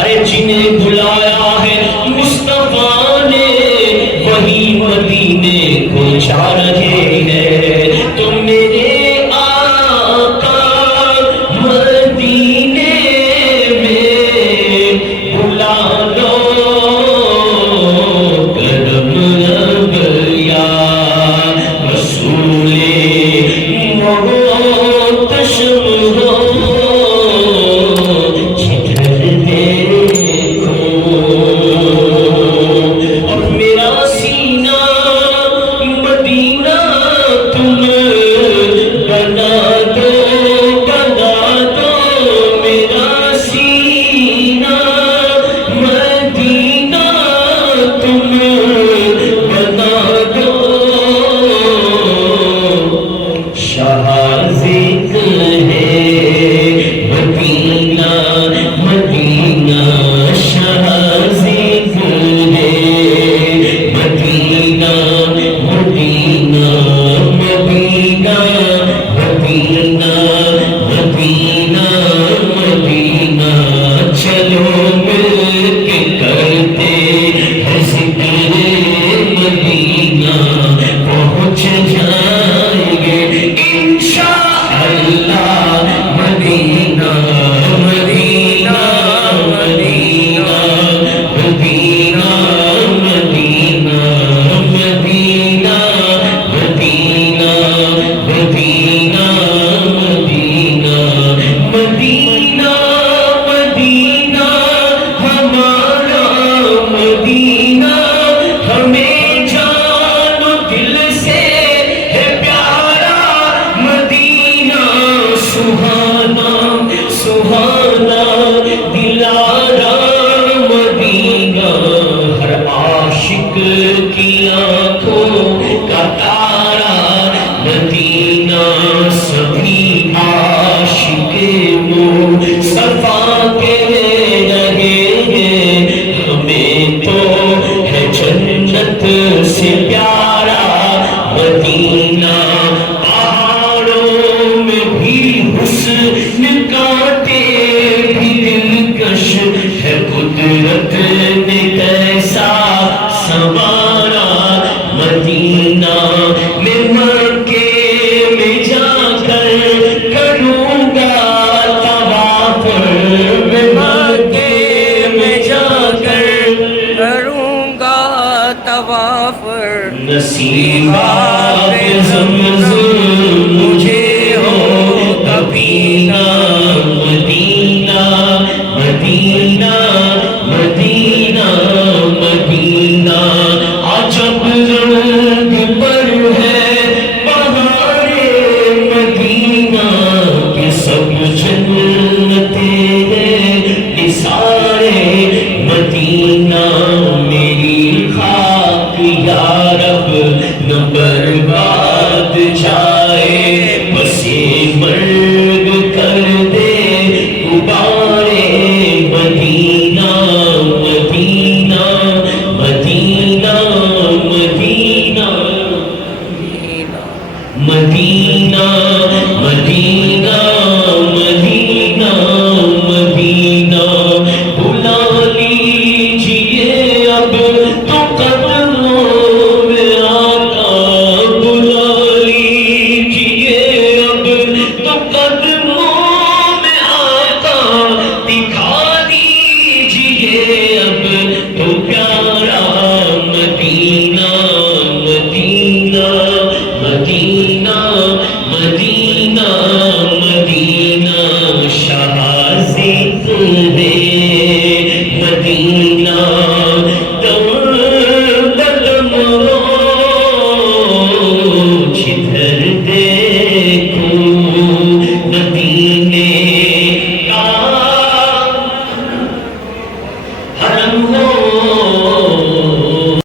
ارے جنہیں بلایا ہے مصطفیٰ نے وہی مدینے کو جا رہے ہیں. تو میرے آقا مدینے میں بلا لو کرم اب یا رسول محتشم ہو. نصیب آب زمزم مجھے ہو کبھی نہ مدینہ مدینہ مدینہ مدینہ. عجب رنگ پر ہے بہارے مدینہ کے سب جنتیں نثارے مدینہ. میری خاک یا رب نہ برباد جائے بس یہ مرگ کر دے غبارے مدینہ مدینہ مدینہ مدینہ مدینہ مدینہ مدینہ مدینہ. بلا لیجیے اب تو قدموں میں آقا, بلا لیجیے اب تو قدموں میں آقا, دکھا دیجیے اب تو پیارا مدینہ مدینہ مدینہ مدینہ مدینہ. شاہ ذکر ہے مدینہ